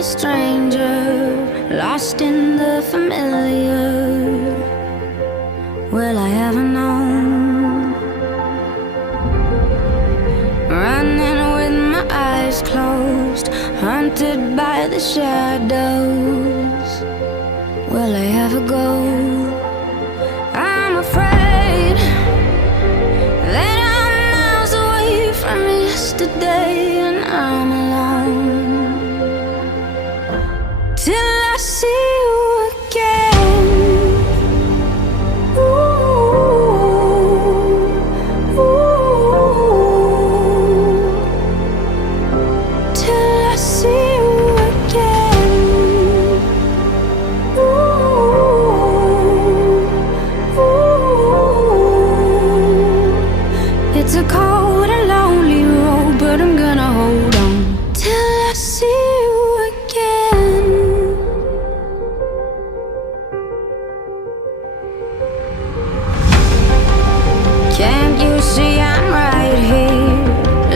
a stranger, lost in the familiar. Will I ever know? Running with my eyes closed, haunted by the shadows. Will I ever go? I'm afraid that I'm miles away from yesterday, and I'm alone till I see you again. Ooh, ooh, till I see you again. Ooh, ooh. It's a cold and lonely road, but I'm gonna hold on till I see you again. Can't you see I'm right here,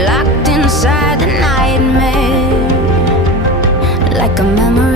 locked inside the nightmare, like a memory